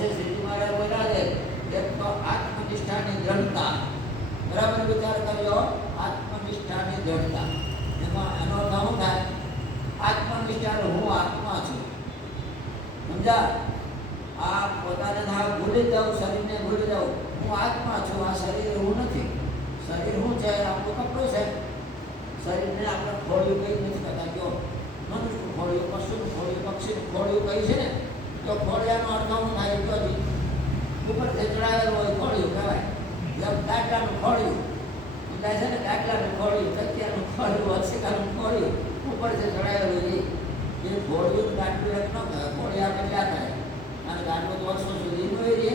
પછી શ્રીજી મહારાજ બોલ્યા છે એક તો આત્મનિષ્ઠાની દ્રઢતા, બરાબર વિચાર કરજો, આત્મનિષ્ઠાની દ્રઢતા. એમાં એનો અર્થ શું થાય? આત્મનિષ્ઠા હું આત્મા છું, સમજા? આ પોતાને ભૂલી જાઉં, શરીરને ભૂલી જાઉં, હું આત્મા છું, આ શરીર હું નથી. શરીર શું છે? આપણું કપડું છે. શરીરને આપણે ખોળ્યું કંઈ નથી કરતા. જો મનુષ્યનું ખોળ્યું, પશુનું ખોળ્યું, પક્ષીનું ખોળ્યું કંઈ છે ને, તો ખોળિયાનો અર્થ શું થાય? જો ઉપરથી ચડાવેલું હોય ખોળ્યું કહેવાય. જેમ કાટલાનું ખોળ્યું સમજાય છે ને, કાટલાનું ખોળ્યું, તકિયાનું ખોળ્યું, અક્ષિકાનું ખોળ્યું, ઉપરથી ચડાવેલું એ ખોળ્યું કાટલું એક ન કહેવાય. ખોળિયા કેટલા થાય? અને કાટલું તો વર્ષો સુધી એનું રહીએ,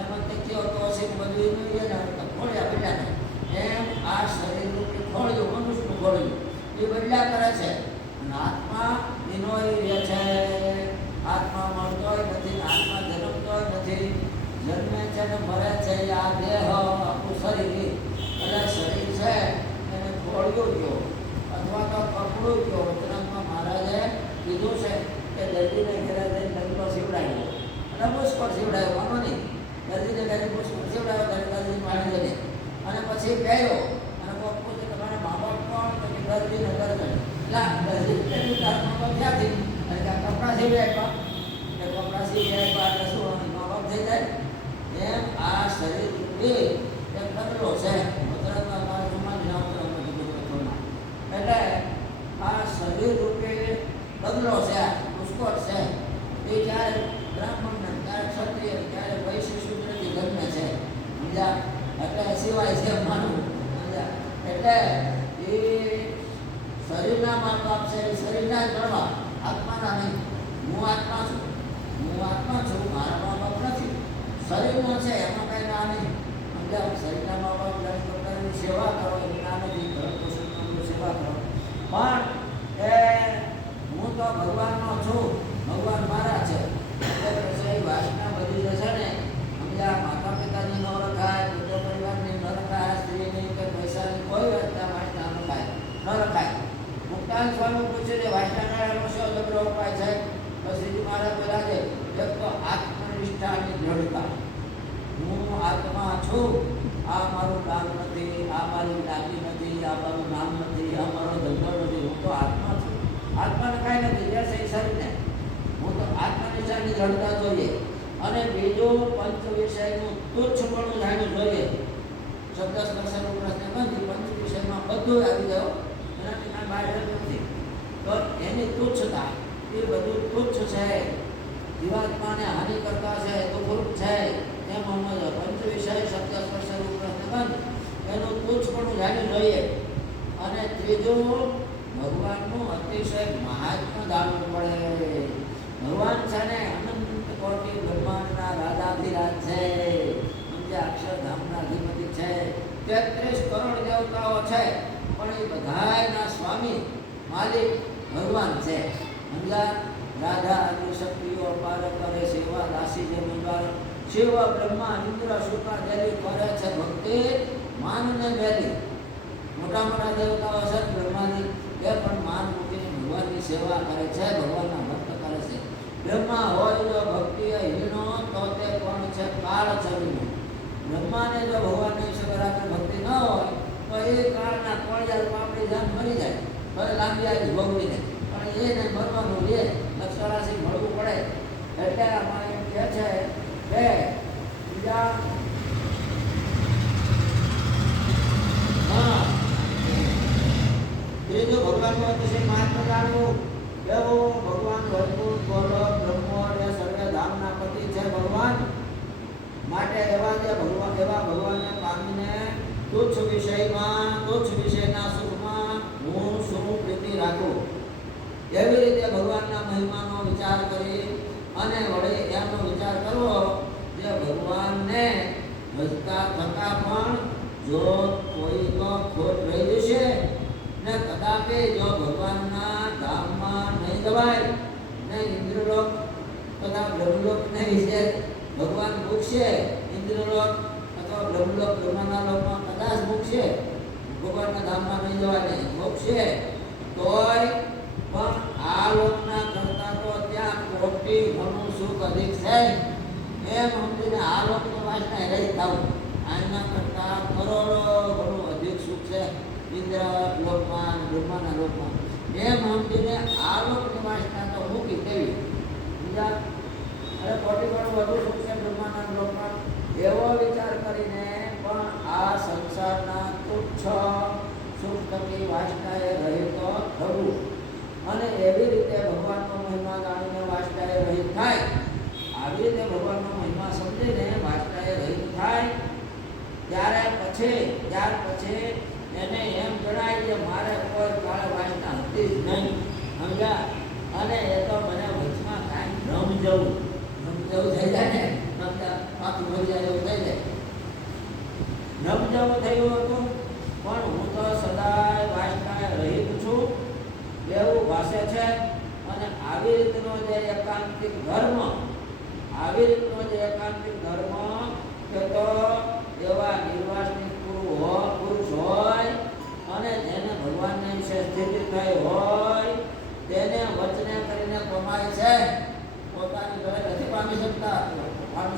એમાં તકિયો તો અક્ષિક બધું એનું રહીએ ને, ખોળિયા કેટલા થાય? એમ આ શરીરનું ખોળ્યું, મનુષ્યનું ખોળ્યું એ બદલ્યા કરે છે. અને આત્મા એનો રહે છે. આત્મા મળતોય નથી, આત્મા જન્મતોય નથી. જન્મે છે ને મરે છે આ દેહ, આપણું શરીર. એટલે શરીર છે એને ખોળ્યું ગયો અથવા તો કપડું ગયો. વચનામાં મહારાજે કીધું છે કે દર્દીને ઘરે જઈને ડંકો સીવડાવ્યો અને પુષ્કળ સીવડાવ્યો, માનો નહીં. દર્દીને ઘરે પુષ્કળ સીવડાવ્યો, દર્દી માણી જઈને અને પછી ગયો અને પૂછે તમારે મા બાપ કોણ? તો કે દર્દીને દર્દી. દર્દી મા બાપ ક્યાંથી? અને ત્યાં કપડાં સીવી આપ્યા, એટલે કપડાં સીવી આપ્યા એટલે શું મા બાપ થઈ જાય? એમ આ શરીર રૂપે એક બદલો છે. એટલે આ શરીર રૂપે બદલો છે, પુષ્કળ છે. એ ક્યારે બ્રાહ્મણ, ક્યારે ક્ષત્રિય, ક્યારે વૈશ્ય શૂદ્રથી જન્મે છે, સમજ્યા? એટલે સિવાય છે માનવું, સમજ્યા? એટલે એ શરીરના મા બાપ છે, શરીરના જ ગણવા, આત્માના નહીં. હું આત્મા છું, હું આત્મા છું, મારા મા બાપ નથી. શરીરનો છે એમાં કઈ ના નહીં, સમજ્યા? શરીરના મા બાપ પ્રકારની સેવા કરો એ ના નથી, ઘર પોષણની સેવા કરો. પણ એ હું તો ભગવાનનો છું, ભગવાન મારા છે. એટલે પછી વાસના બધી જે છે ને, સમજ્યા? માતા પિતાની ન રખાય, પુત્ર પરિવારની ન રખાય, સ્ત્રીની કે પૈસાની કોઈ વ્યવસ્થા વાસના ન રખાય. મુક્તાન સ્વામી પૂછે છે વાસના કાળાનો શું જબરો ઉપાય છે? તો શ્રીજી મહારાજ બોલ્યા છે એક તો આત્મનિષ્ઠાની દ્રઢતા. હું આત્મા છું, આ મારું નામ નથી, આ મારી જ્ઞાતિ નથી, આ મારું નામ નથી, આ મારો ધંધો નથી. હું તો આત્મા છું. આત્માને કાંઈ નથી, જે છે એ શરીરને. હું તો આત્મનિષ્ઠાની દ્રઢતા જોઈએ. અને બીજું પંચ વિષયનું તુચ્છપણું જાણવું જોઈએ. શબ્દ સ્પર્શ રૂપ રસને બંધ પંચ વિષયમાં બધું આવી ગયો, એનાથી કાંઈ બહાર નથી. તો એની તુચ્છતા, એ બધું તુચ્છ છે, જીવાત્માને હાનિ કરતા છે, દુઃખરૂપ છે. એમ સમજો પંચ વિષય શબ્દ સ્પર્શ રૂપ રસને બંધ એનું તુચ્છપણું જાણવું જોઈએ. અને ત્રીજું ભગવાનનું અતિશય મહાત્મ્ય જાણવું પડે. ભગવાન છે ને અનંત કોટી બ્રહ્માંડના રાજાધિરાજ છે, અક્ષરધામના અધિપતિ છે. 33 કરોડ દેવતાઓ છે, પણ એ બધાયના સ્વામી માલિક ભગવાન છે, સમજ્યા? રાધા અને શક્તિઓ અપાર કરે, સેવા દાસી જે મંગળ શિવ બ્રહ્મા ઇન્દ્ર શુક્ર દેવી કરે છે ભક્તિ માનને બેલી. મોટા મોટા દેવતાઓ છે બ્રહ્માની, એ પણ માન મૂકીને ભગવાનની સેવા કરે છે, ભગવાનના ભક્ત કરે છે. બ્રહ્મા હોય જો ભક્તિ હીનો તો તે કોણ છે? કાળ છબીનો. બ્રહ્માને જો ભગવાનની ઈશ્વરાને ભક્તિ ન હોય તો એ કાળના કોળિયા પાપડી જાન મરી જાય, ભલે લાંબી આવી ભોગવીને, પણ એને મરવાનું રે, અક્ષરાશી મળવું પડે. એટલે આમાં એમ કહે છે કે બીજા ત્રીજું ભગવાનનું અતિશય મહાત્મ્ય જાણવું. એવો ભગવાન વૈકુંઠ ગોલોક બ્રહ્મોને સર્વે ધામના પતિ છે ભગવાન. માટે એવા ભગવાનને પામીને તુચ્છ વિષયના સુખમાં હું શું પ્રીતિ રાખું. એવી રીતે ભગવાનના મહિમાનો વિચાર કરી અને વળી એમનો વિચાર કરવો જે ભગવાનને ભજતા થતા પણ જો કોઈ તો ખોટ રહી જશે ને કદાપી જો ભગવાનના ધામમાં નહીં જવાય ને ઇન્દ્રલોક તથા બ્રહ્મલોક ને વિશે ભગવાન મૂકશે, ઇન્દ્રલોક અથવા બ્રહ્મલોક બ્રહ્માના લોકમાં કદાચ મૂકશે, ભગવાનના ધામમાં નહીં જવાય ને મૂકશે, તોય પણ આ લોકના કરતા તો ત્યાં કોટી ઘણું સુખ અધિક છે. એમ સમજીને આ લોકની વાસના રહી થવું. આના કરતાં કરોડો ઘણું અધિક સુખ છે ઇન્દ્ર લોકમાં, બ્રહ્માના લોકમાં. એમ સમજીને આ લોકની વાસના તો મૂકી દેવી. બીજા અરે કોટી ગણું વધુ સુખ છે બ્રહ્માના લોકમાં, એવો વિચાર કરીને પણ આ સંસારના તુચ્છ સુખ થકી વાસનાએ રહિત થવું અને એવી રીતે ભગવાનનો મહિમા જાણીને વાસનાએ રહિત થાય. આવી રીતે ભગવાનનો મહિમા સમજીને વાસનાએ રહિત થાય ત્યાર પછી એને એમ જણાય કે મારે કોઈ કાળે વાસના હતી જ નહીં. સમજ્યા? અને એ તો મને વચમાં કાંઈ ભ્રમ જવું થઈ જાય ને, પાછું મરી જાય એવું થઈ જાય. ભ્રમ જવું થયું હતું પણ હું તો સદાય વાસનાએ રહિત છું એવું ભાષે છે. અને આવી રીતનો જે એકાંતિક ધર્મ કે તો એવા નિર્વાસનિક પુરુષ હોય અને જેને ભગવાનને વિશે સ્થિતિ થઈ હોય તેને વચને કરીને કમાય છે, પોતાની ઘરે નથી પામી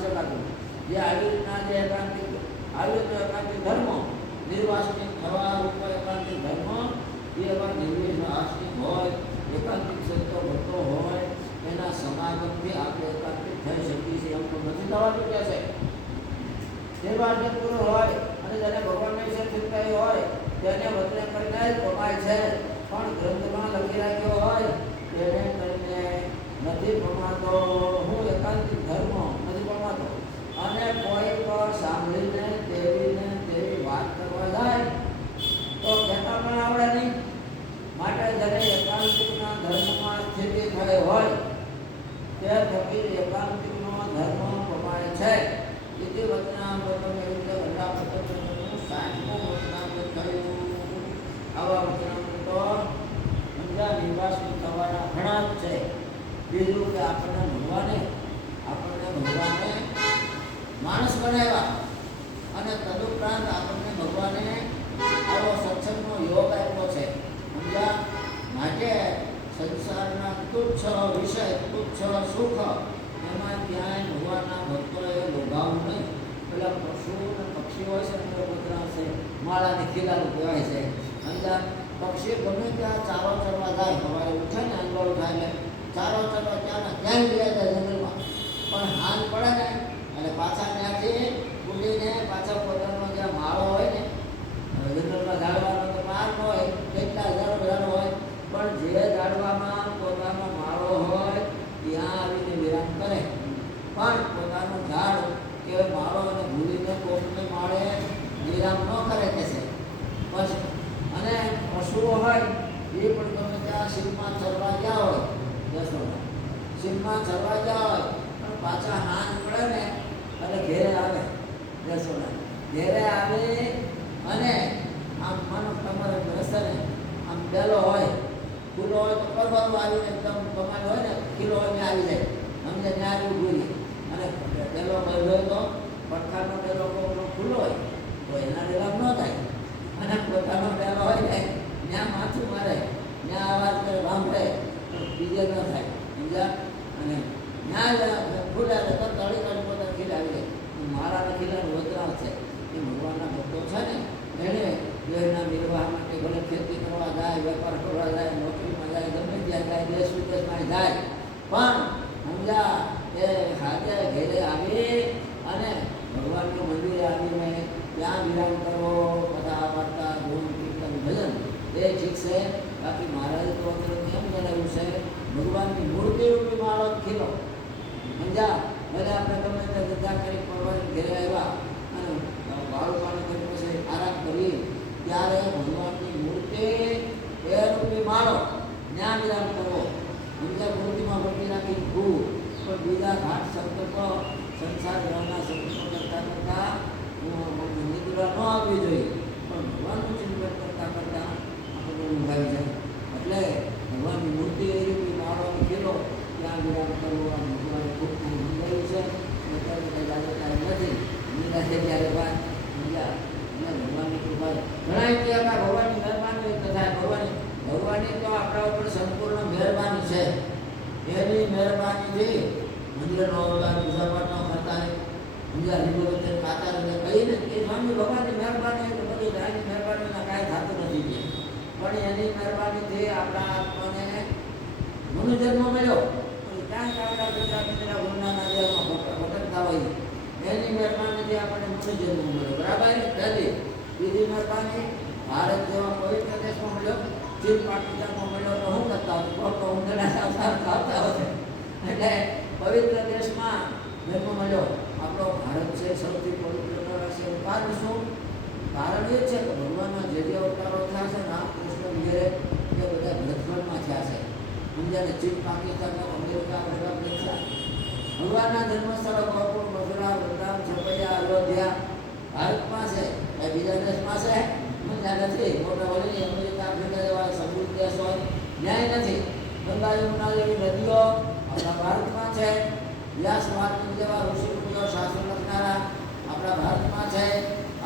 શકાતું. જે આવી રીતના જે એકાંતિક ધર્મ, નિર્વાસનિક થવા રૂપ એકાંતિક ધર્મ, એ એવા નિર્વાસનિક હોય, એકાંતિક સંતો ભક્તો હોય, એના સમાગમથી આપણે એકાંતિક થઈ શકીએ છીએ. એમ તો નથી થવાતું કે છે. નિર્વાસનિક પુરુષ હોય અને જેને ભગવાનની વિશે સ્થિતિ હોય તેને વચને કરીને જ કમાય છે, પણ ગ્રંથમાં લખી રાખ્યો હોય તેને કરીને નથી પ્રમાતો. હું એકાંતિક ધર્મ નથી પ્રમાતો. અને કોઈ પર સાંભળીને તેવી વાત કરવા જાય તો કહેતા પણ આવડે નહીં. માટે જ્યારે એકાંતિકના ધર્મમાં સ્થિતિ થઈ હોય તે થકી એકાંતિકનો ધર્મ પ્રમાણે છે. ઇતિ વચનામૃતમ એવી રીતે વડાપ્રધાનનું 60મું વચનામૃત થયું. આવા વચનામૃતો સમજા નિવાસી થવાના ઘણા જ છે. બીજું કે આપણને ભગવાને માણસ બનાવ્યા અને તદુપરાંત આપણને ભગવાને આવો સત્સંગનો યોગ આપ્યો છે. સમજ્યા? માટે સંસારના તુચ્છ વિષય, તુચ્છ સુખ એમાં ક્યાંય ભગવાનના ભક્તોએ લોભાવું નહીં. પેલા પશુ અને પક્ષી હોય છે ને કૂતરા છે, માળાને ખીલાનું કહેવાય છે. સમજ્યા? પક્ષી ગમે ત્યાં ચારો ચરવા જાય, સવારે ઉઠે ને અંજવાળું થાય એટલે ચારો ચરવા ત્યાં ગયા જાય જંગલમાં, પણ હાથ પડે ને અને પાછા ત્યાંથી ઉડીને પાછા પોતાનો જ્યાં માળો હોય ને જંગલમાં ઝાડવાનો તો માર ન હોય, કેટલા હજારો ઝાડ હોય, પણ જે ઝાડવામાં પોતાનો માળો હોય ત્યાં આવીને વિરામ કરે. પણ પોતાનું ઝાડ કે માળો અને ભૂલીને કોકને માળે વિરામ ન કરે કે છે. પછી અને પશુઓ હોય એ પણ તમે ત્યાં સીમમાં ચરવા ગયા હોય, સીમમાં ચરવા ગયા હોય પણ પાછા હાથ પડે ને એટલે ઘેરે આવે. ઘેરે આવે અને આમ માનો તમારે રસ્તે ને આમ બેલો હોય, ખુલ્લો હોય તો પરવાનું આવીને એકદમ તમારે હોય ને ખીલો હોય ને આવી જાય. અમને ત્યાં આવ્યું ભૂલી અને ડેલો બંધ હોય તો પડખાનો ડેલો ખુલ્લો હોય તો એના ડેલા ન થાય. અને પોતાનો ડેલો હોય ને ત્યાં માથું મારે, ત્યાં અવાજ કરે સાંભળે તો બીજે ન થાય. સમજ્યા? અને ત્યાં ખુલ્લા તો તળી કાઢી પોતા ખીલાવી જાય. મારાના ખીલાનું વતરાવ છે એ ભગવાનના ભક્તો છે ને એને દેહના નિર્વાહ માટે ભલે ખેતી કરવા જાય, વેપાર કરવા જાય, નોકરીમાં જાય, ગમે ત્યાં જાય, દેશ વિદેશમાં જાય, પણ સમજા એ હાજર ઘેરે આવી અને ભગવાનનું મંદિરે આવીને ત્યાં વિરામ કરવો, બધા વાર્તા, ગુણ, કીર્તન, ભજન એ ઠીક છે. બાકી મહારાજે તો એમ જણાવ્યું છે ભગવાનની મૂર્તિ રૂપી માળો ખીલો. સમજા? ભલે આપણે ગમે ત્યાં ધંધા કરી પરવારી ઘેરે આવ્યા અને વાળું પાણી કરી પછી આરામ કરીએ ત્યારે ભગવાનની મૂર્તિ એ રૂપી માળો ત્યાં વિરામ કરવો. સમજા? મૂર્તિમાં ભરતી રાખી ભૂ પણ બીજા ઘાટ સંકલ્પો સંસાર વ્યવહારના સંકલ્પો કરતાં નિદ્રા ન આવવી જોઈએ, પણ ભગવાનનું ચિંતન કરતાં આપણને ઊંઘ આવી જાય. એટલે ભગવાનની મૂર્તિ એ રીતે માળો ખીલો ત્યાં વિરામ કરવો અને ભગવાન ખૂબ સમજાયું છે. અત્યારે કંઈ જાગૃતા નથી નિરાશ ત્યારે વાત સમજ્યા અને ભગવાનની કૃપા ઘણા ત્યાં ભગવાનની મહેરબાની તથા ભગવાનની તો આપણા ઉપર સંપૂર્ણ મહેરબાની છે. એની મહેરબાનીથી મંદિરનો પૂજાપાઠ ન કરતા સ્વામી ભગવાનની મહેરબાની એટલે બધું એની મહેરબાનીના કાંઈ થતું નથી. પણ એની મહેરબાનીથી આપણા આત્માને મનુજન્મ મળ્યો. ક્યાંક આપણા પિતા ગુરુનાના દેહમાં ભટકતા હોય એની મહેરબાનીથી આપણને મનુજન્મ મળ્યો. બરાબર. પહેલી બીજી મહેરબાની ભારત જેવા પવિત્ર દેશમાં મળ્યો. ચીન પાકિસ્તાનમાં મળ્યો તો શું કરતા હોય તો ઊંધડા આવતા હોય. એટલે પવિત્ર દેશમાં જન્મ મળ્યો. આપણો ભારત છે સૌથી પવિત્ર છે. કારણ શું? કારણ એ છે કે ભગવાનના જે અવતારો થયા છે રામ કૃષ્ણ વગેરે એ બધા ભરતખંડમાં થયા છે. સમજ્યા? ચીન પાકિસ્તાન અમેરિકા બધા થયા. ભગવાનના જન્મસ્થળો ગોકુળ મથુરા વૃંદાવન છપૈયા અયોધ્યા ભારતમાં છે. એ બીજા દેશમાં છે ત્યાં નથી. મોટા વળી અમેરિકા આફ્રિકા જેવા સમૃદ્ધ દેશ હોય ન્યાય નથી. ગંગા યમુના જેવી નદીઓ આપણા ભારતમાં છે. વ્યાસ વાલ્મીકી જેવા ઋષિમુનિઓ શાસ્ત્ર લખનારા આપણા ભારતમાં છે.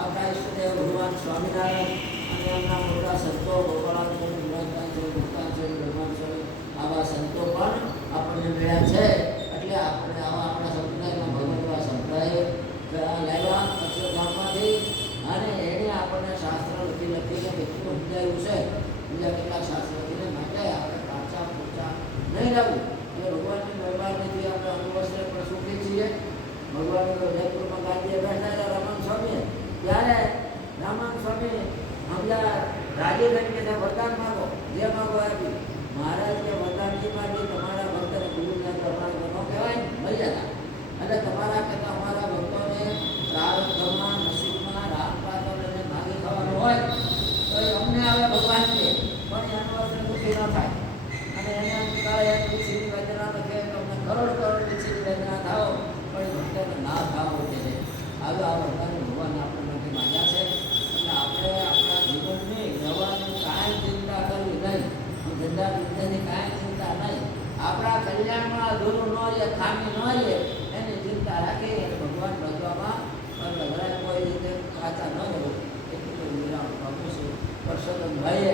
આપણા ઈષ્ટદેવ ભગવાન સ્વામિનારાયણ અને એમના મોટા સંતો ગોપાળાનંદ ભગવાન સ્વામી આવા સંતો પણ આપણને મળ્યા છે. એટલે આપણે આવા આપણા સંપ્રદાયમાં ભગવાન એવા સંપ્રદાય લાવ્યા અક્ષરધામમાંથી અને એણે આપણને શાસ્ત્ર લખીને કેટલું સમજાયું છે. બીજા કેટલાક શાસ્ત્ર લખીને માટે આપણે પાછા પૂછા નહીં લાવવું. એટલે ભગવાનની મહેરબાનીથી આપણે અનુવસ્ત્રે પણ સુખી છીએ. ભગવાનનો જયપુરમાં ગાંધીએ બેઠા હતા રામાન સ્વામીએ. ત્યારે રામાન સ્વામી સમજ્યા રાજી થઈને કે વરદાન માગો, જે માગો આપી. મહારાજ કે વરદાનથી માગી તમારા ભક્તને ગુરુને તમારા ઘરનો કહેવાય મળી જતા. એટલે તમારા કરતાં અમારા ભક્તોને પ્રારબ્ધમાં નસીબમાં રામ પાત્રને માગી ખાવાનું હોય તો એ અમને આવે ભગવાન છે પણ એનો અસર દુઃખી ન થાય. અને એના કાળે વીછીની વેદના લખે તમને કરોડ વીછીની વેદના થાવ પણ એ ભક્તોને ના થાવ છે. હવે આ ભગવાન ભગવાન આપણે માટે માંગ્યા છે. એટલે આપણે આપણા જીવનની રહેવાની કાંઈ ચિંતા કરવી નહીં. ધંધા વિદ્યાની કાંઈ ચિંતા નહીં. આપણા કલ્યાણમાં અધૂરું ન રહે, ખામી ન રહે એની ચિંતા રાખી અને ભગવાન ભજવામાં કોઈ રીતે કાચા ન રહેવું એટલું વિરામ પામું છું. પરસોત્તમભાઈએ